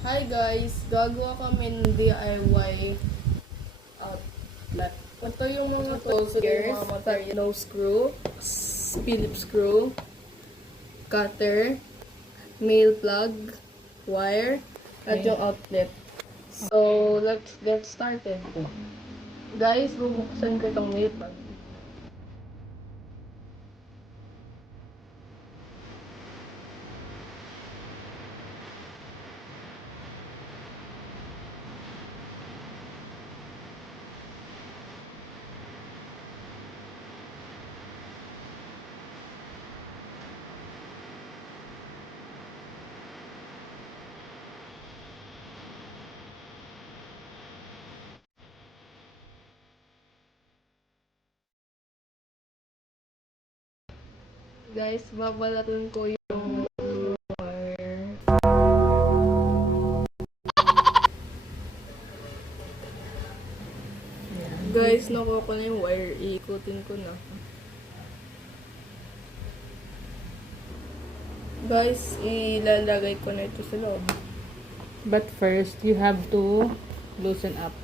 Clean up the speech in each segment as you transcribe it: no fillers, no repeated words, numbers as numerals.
Hi guys, gagawa kami ng DIY outlet. Ito yung mga tools here, nose screw, Phillips screw, cutter, nail plug, wire, at yung outlet. So, let's get started. Guys, bubuksan ko itong nail plug. Guys, babalatin ko yung wire. Guys, nakuha ko na yung wire. Iikutin ko na. Guys, ilalagay ko na ito sa loob. But first, you have to loosen up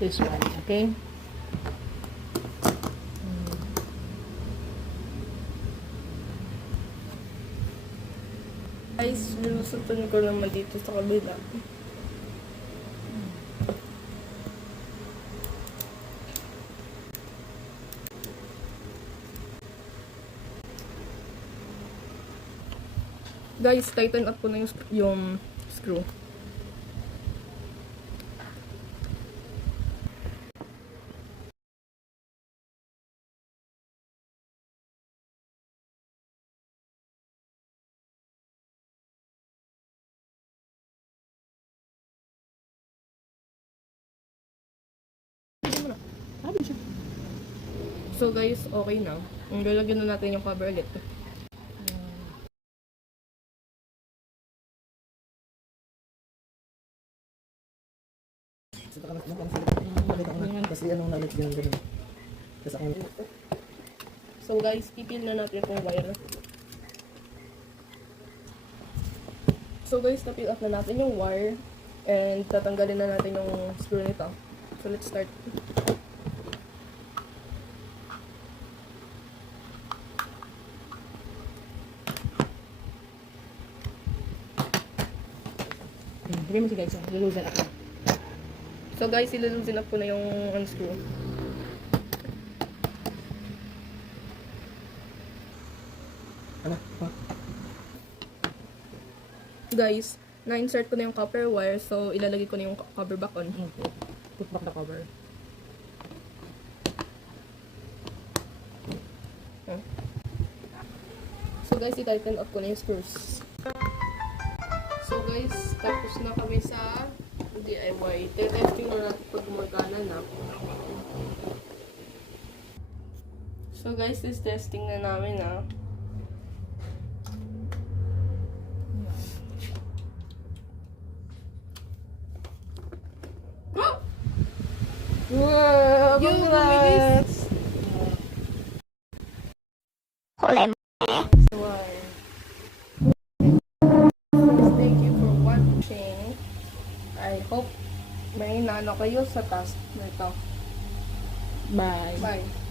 this one, okay? Guys, nilusutan ko naman dito sa kabila. Guys, tighten up ko na yung screw. So guys, okay na. Ang lalagyan na natin yung cover ulit. Kasi anong nalit ganun. Kasi ako. So guys, pipil na natin yung wire. So guys, na-peel off na natin yung wire. And tatanggalin na natin yung screw nito. So let's start. Bigyan mo si guys, lulusan ako. So guys, ilaloosen up ko na yung unscrew. Ano? Guys, na-insert ko na yung copper wire, so ilalagay ko na yung cover back on. Okay. Put back the cover. So guys, i-tighten up ko na yung screws. So guys, tapos na kami sa DIY. Testing na natin pag gumagana na. So guys, this testing na namin na. Wow! Yung bumilis! Thank you for watching. I hope may nano kayo sa task na ito. Bye. Bye.